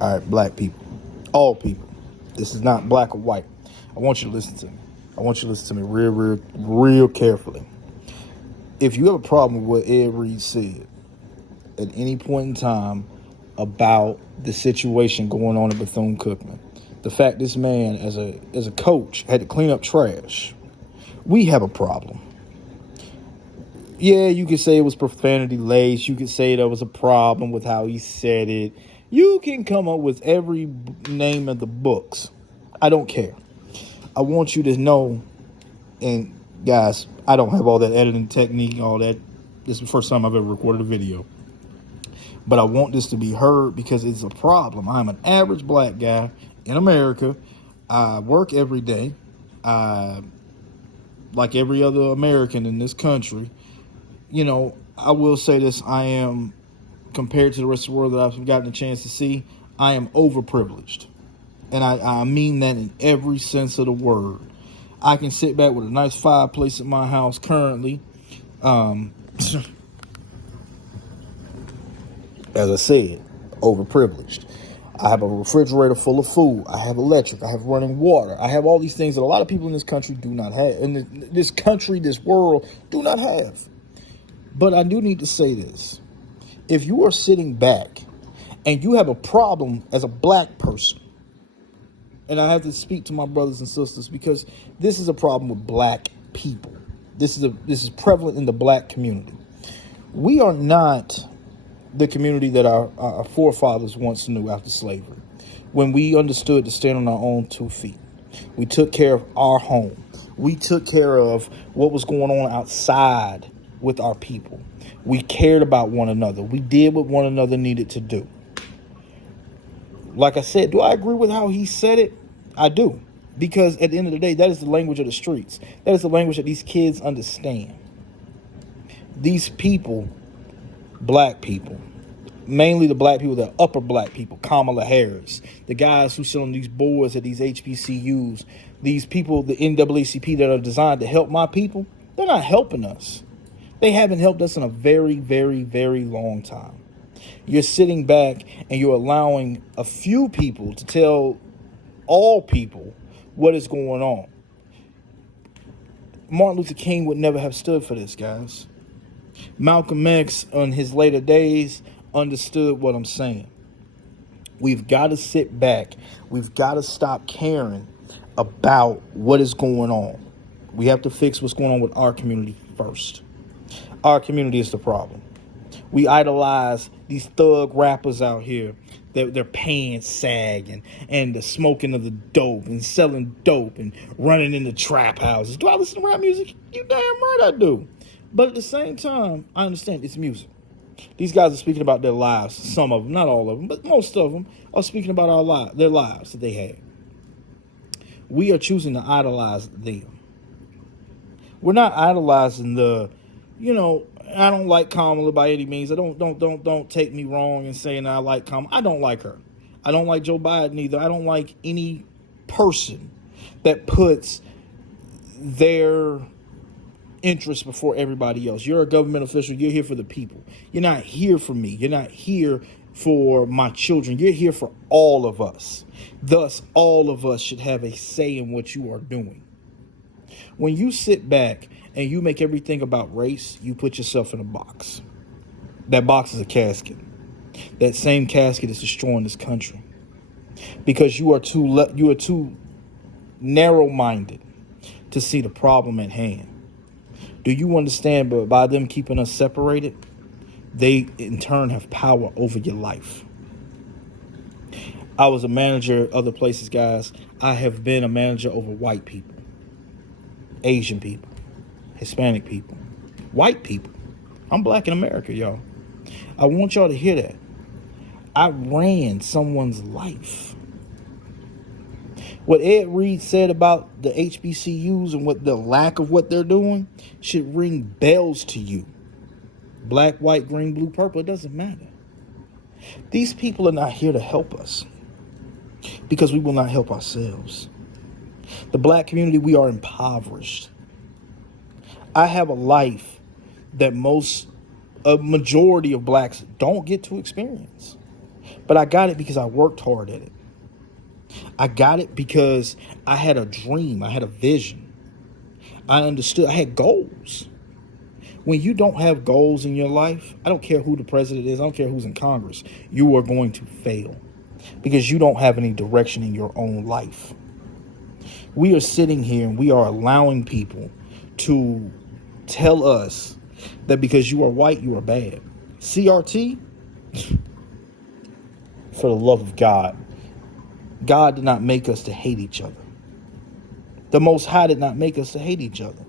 All right, black people, all people. This is not black or white. I want you to listen to me. I want you to listen to me real carefully. If you have a problem with what Ed Reed said at any point in time about the situation going on at Bethune-Cookman, the fact this man, as a coach, had to clean up trash, we have a problem. Yeah, you could say it was profanity laced. You could say there was a problem with how he said it. You can come up with every name of the books. I don't care. I want you to know, and guys, I don't have all that editing technique, all that. This is the first time I've ever recorded a video. But I want this to be heard because it's a problem. I'm an average black guy in America. I work every day. Like every other American in this country. I will say this. I am, compared to the rest of the world that I've gotten a chance to see, I am overprivileged. And I mean that in every sense of the word. I can sit back with a nice fireplace at my house currently. As I said, overprivileged. I have a refrigerator full of food. I have electric. I have running water. I have all these things that a lot of people in this country do not have. In this country, this world, do not have. But I do need to say this. If you are sitting back and you have a problem as a black person, and I have to speak to my brothers and sisters because this is a problem with black people. This is prevalent in the black community. We are not the community that our forefathers once knew after slavery, when we understood to stand on our own 2 feet. We took care of our home. We took care of what was going on outside with our people. We cared about one another. We did what one another needed to do. Like I said, do I agree with how he said it? I do. Because at the end of the day, that is the language of the streets. That is the language that these kids understand. These people, black people, mainly the black people, the upper black people, Kamala Harris, the guys who sit on these boards at these HBCUs, these people, the NAACP that are designed to help my people, they're not helping us. They haven't helped us in a very, very, very long time. You're sitting back and you're allowing a few people to tell all people what is going on. Martin Luther King would never have stood for this, guys. Malcolm X, in his later days, understood what I'm saying. We've got to sit back. We've got to stop caring about what is going on. We have to fix what's going on with our community first. Our community is the problem. We idolize these thug rappers out here. Their pants sagging and the smoking of the dope and selling dope and running into trap houses. Do I listen to rap music? You damn right I do. But at the same time, I understand it's music. These guys are speaking about their lives. Some of them, not all of them, but most of them are speaking about their lives that they had. We are choosing to idolize them. We're not idolizing I don't like Kamala by any means. Don't take me wrong in saying I like Kamala. I don't like her. I don't like Joe Biden either. I don't like any person that puts their interests before everybody else. You're a government official. You're here for the people. You're not here for me. You're not here for my children. You're here for all of us. Thus, all of us should have a say in what you are doing. When you sit back and you make everything about race, you put yourself in a box. That box is a casket. That same casket is destroying this country because you are too narrow-minded to see the problem at hand. Do you understand? But by them keeping us separated, they in turn have power over your life. I was a manager other places, guys. I have been a manager over white people, Asian people, Hispanic people, white people. I'm black in America, y'all. I want y'all to hear that. I ran someone's life. What Ed Reed said about the HBCUs and what the lack of what they're doing should ring bells to you. Black, white, green, blue, purple, it doesn't matter. These people are not here to help us because we will not help ourselves. The black community, we are impoverished. I have a life that a majority of blacks don't get to experience. But I got it because I worked hard at it. I got it because I had a dream. I had a vision. I understood. I had goals. When you don't have goals in your life, I don't care who the president is. I don't care who's in Congress. You are going to fail because you don't have any direction in your own life. We are sitting here and we are allowing people to tell us that because you are white, you are bad. CRT, for the love of God, God did not make us to hate each other. The Most High did not make us to hate each other.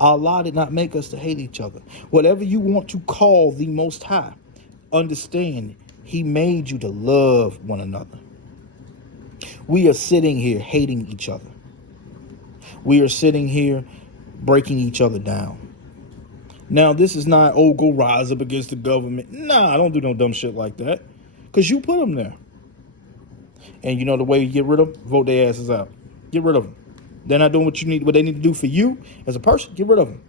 Allah did not make us to hate each other. Whatever you want to call the Most High, understand He made you to love one another. We are sitting here hating each other. We are sitting here breaking each other down. Now, this is not, oh, go rise up against the government. Nah, I don't do no dumb shit like that. Because you put them there. And you know the way you get rid of them? Vote their asses out. Get rid of them. They're not doing what they need to do for you as a person. Get rid of them.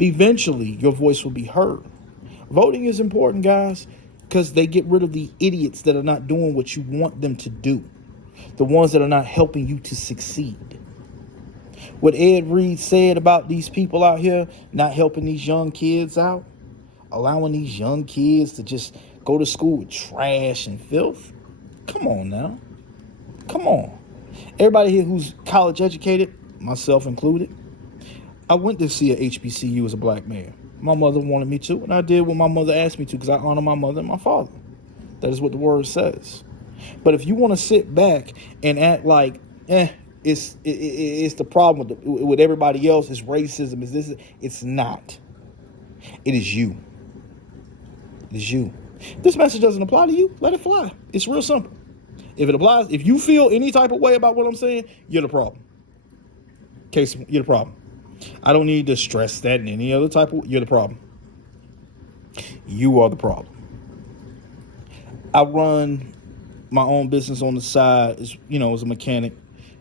Eventually, your voice will be heard. Voting is important, guys, because they get rid of the idiots that are not doing what you want them to do. The ones that are not helping you to succeed. What Ed Reed said about these people out here not helping these young kids out, allowing these young kids to just go to school with trash and filth. Come on now. Come on. Everybody here who's college educated, myself included, I went to see a HBCU as a black man. My mother wanted me to, and I did what my mother asked me to because I honor my mother and my father. That is what the word says. But if you want to sit back and act like, it's the problem with everybody else, it's racism, is this, it's not. It is you. It is you. This message doesn't apply to you, let it fly. It's real simple. If it applies, if you feel any type of way about what I'm saying, you're the problem. You're the problem. I don't need to stress that in any other type of, you're the problem. You are the problem. I run my own business on the side, as a mechanic,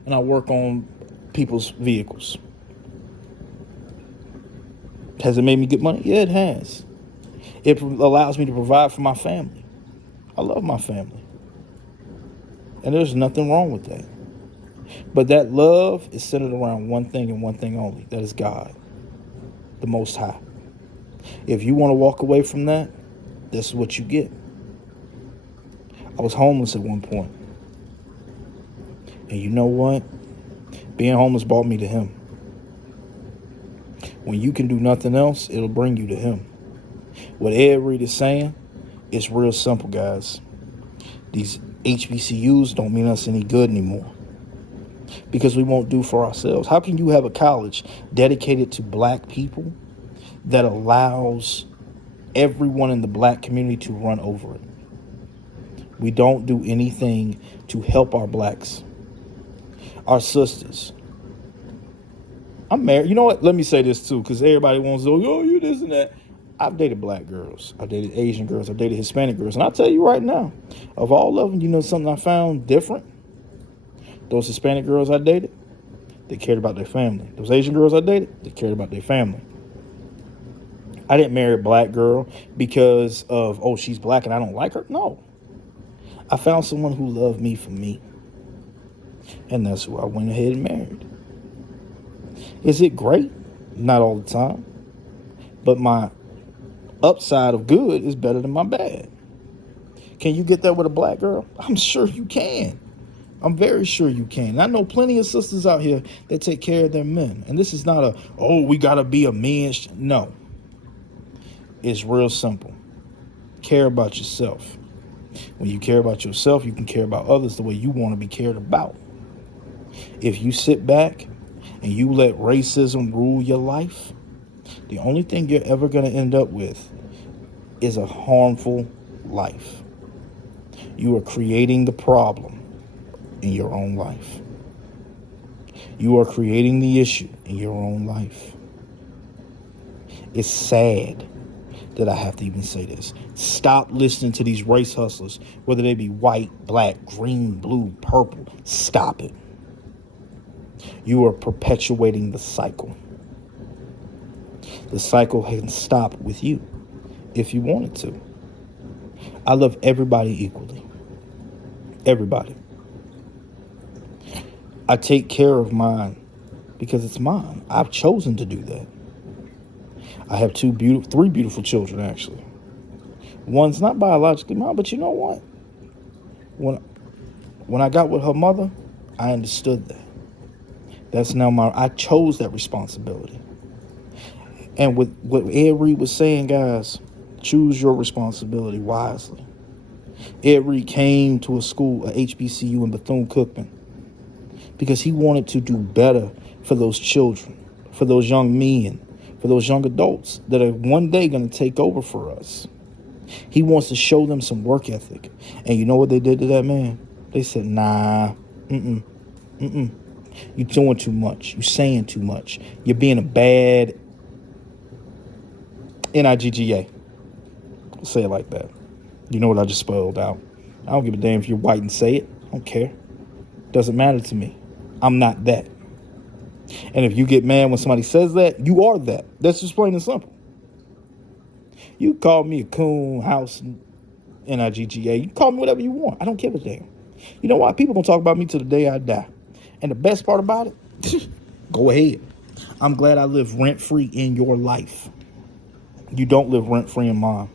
and I work on people's vehicles. Has it made me good money? Yeah, it has. It allows me to provide for my family. I love my family. And there's nothing wrong with that. But that love is centered around one thing and one thing only. That is God, the Most High. If you want to walk away from that, this is what you get. I was homeless at one point. And you know what? Being homeless brought me to Him. When you can do nothing else, it'll bring you to Him. What Ed Reed is saying, it's real simple, guys. These HBCUs don't mean us any good anymore because we won't do for ourselves. How can you have a college dedicated to black people that allows everyone in the black community to run over it? We don't do anything to help our blacks, our sisters. I'm married. You know what? Let me say this too, because everybody wants to go, oh, you this and that. I've dated black girls. I've dated Asian girls. I've dated Hispanic girls. And I'll tell you right now, of all of them, you know something I found different? Those Hispanic girls I dated, they cared about their family. Those Asian girls I dated, they cared about their family. I didn't marry a black girl because of, oh, she's black and I don't like her. No. I found someone who loved me for me. And that's who I went ahead and married. Is it great? Not all the time. But my upside of good is better than my bad. Can you get that with a black girl? I'm sure you can. I'm very sure you can. And I know plenty of sisters out here that take care of their men. And this is not a, oh, we got to be a man. No. It's real simple. Care about yourself. When you care about yourself, you can care about others the way you want to be cared about. If you sit back and you let racism rule your life, the only thing you're ever going to end up with is a harmful life. You are creating the problem in your own life. You are creating the issue in your own life. It's sad that I have to even say this. Stop listening to these race hustlers, whether they be white, black, green, blue, purple. Stop it. You are perpetuating the cycle. The cycle can stop with you if you wanted to. I love everybody equally. Everybody. I take care of mine because it's mine. I've chosen to do that. I have three beautiful children, actually. One's not biologically mine, but you know what? When when I got with her mother, I understood that. That's now I chose that responsibility. And with what Ed Reed was saying, guys, choose your responsibility wisely. Ed Reed came to a school, a HBCU in Bethune-Cookman, because he wanted to do better for those children, for those young men, for those young adults that are one day going to take over for us. He wants to show them some work ethic. And you know what they did to that man? They said, nah, you're doing too much. You're saying too much. You're being a bad NIGGA. I'll say it like that. You know what I just spelled out. I don't give a damn if you're white and say it. I don't care. Doesn't matter to me. I'm not that. And if you get mad when somebody says that, you are that. That's just plain and simple. You call me a coon, house, NIGGA. You call me whatever you want. I don't give a damn. You know why? People gonna talk about me till the day I die. And the best part about it, go ahead. I'm glad I live rent-free in your life. You don't live rent-free in mine.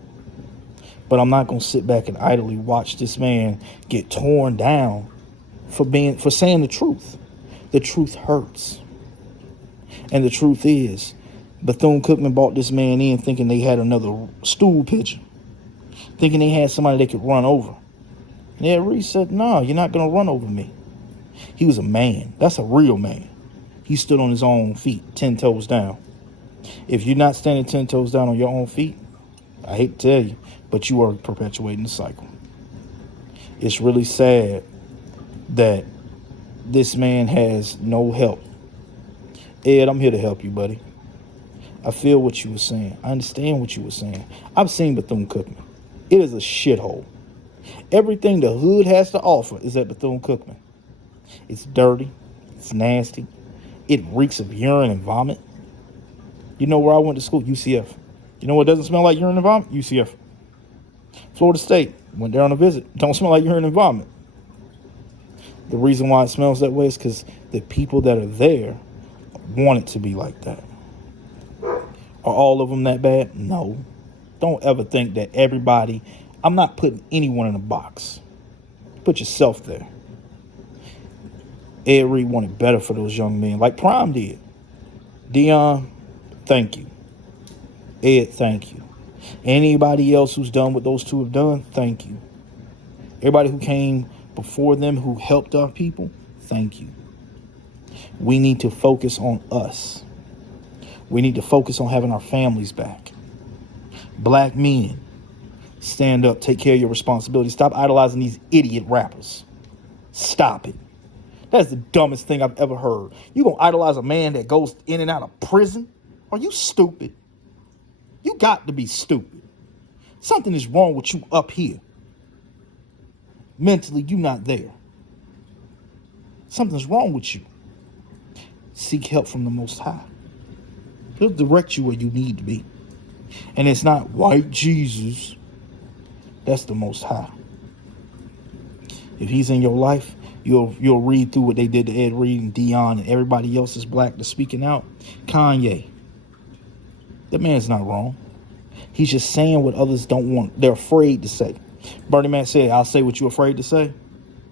But I'm not gonna sit back and idly watch this man get torn down for saying the truth. The truth hurts. And the truth is, Bethune-Cookman bought this man in thinking they had another stool pigeon, thinking they had somebody they could run over. And Ed Reed said, no, you're not going to run over me. He was a man. That's a real man. He stood on his own feet, 10 toes down. If you're not standing 10 toes down on your own feet, I hate to tell you, but you are perpetuating the cycle. It's really sad that this man has no help. Ed, I'm here to help you, buddy. I feel what you were saying. I understand what you were saying. I've seen Bethune-Cookman. It is a shithole. Everything the hood has to offer is at Bethune-Cookman. It's dirty. It's nasty. It reeks of urine and vomit. You know where I went to school? UCF. You know what doesn't smell like urine and vomit? UCF. Florida State. Went there on a visit. Don't smell like urine and vomit. The reason why it smells that way is because the people that are there want it to be like that. Are all of them that bad? No. Don't ever think that everybody... I'm not putting anyone in a box. Put yourself there. Ed Reed wanted better for those young men, like Prime did. Dion, thank you. Ed, thank you. Anybody else who's done what those two have done, thank you. Everybody who came before them who helped our people, thank you. We need to focus on us. We need to focus on having our families back. Black men, stand up, take care of your responsibility. Stop idolizing these idiot rappers. Stop it. That's the dumbest thing I've ever heard. You gonna idolize a man that goes in and out of prison? Are you stupid? You got to be stupid. Something is wrong with you up here. Mentally, you're not there. Something's wrong with you. Seek help from the Most High. He'll direct you where you need to be. And it's not white Jesus. That's the Most High. If he's in your life, you'll read through what they did to Ed Reed and Dion and everybody else is black that's speaking out. Kanye. That man's not wrong. He's just saying what others don't want. They're afraid to say. Bernie Mac said, I'll say what you're afraid to say.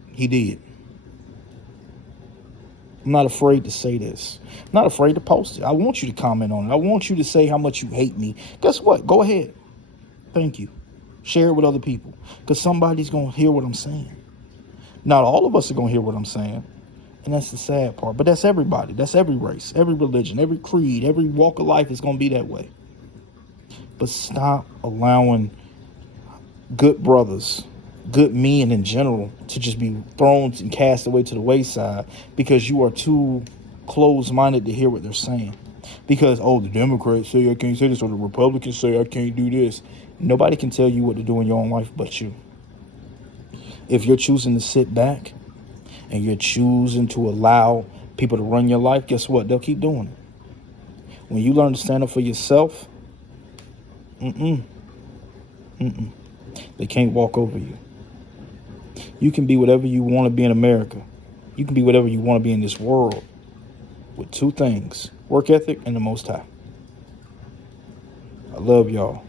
He did. I'm not afraid to say this. I'm not afraid to post it. I want you to comment on it. I want you to say how much you hate me. Guess what? Go ahead. Thank you. Share it with other people. Because somebody's going to hear what I'm saying. Not all of us are going to hear what I'm saying. And that's the sad part. But that's everybody. That's every race, every religion, every creed, every walk of life is going to be that way. But stop allowing good brothers, good men in general, to just be thrown and cast away to the wayside because you are too closed-minded to hear what they're saying. Because, the Democrats say I can't say this, or the Republicans say I can't do this. Nobody can tell you what to do in your own life but you. If you're choosing to sit back and you're choosing to allow people to run your life, guess what? They'll keep doing it. When you learn to stand up for yourself, they can't walk over you. You can be whatever you want to be in America. You can be whatever you want to be in this world with two things: work ethic and the Most High. I love y'all.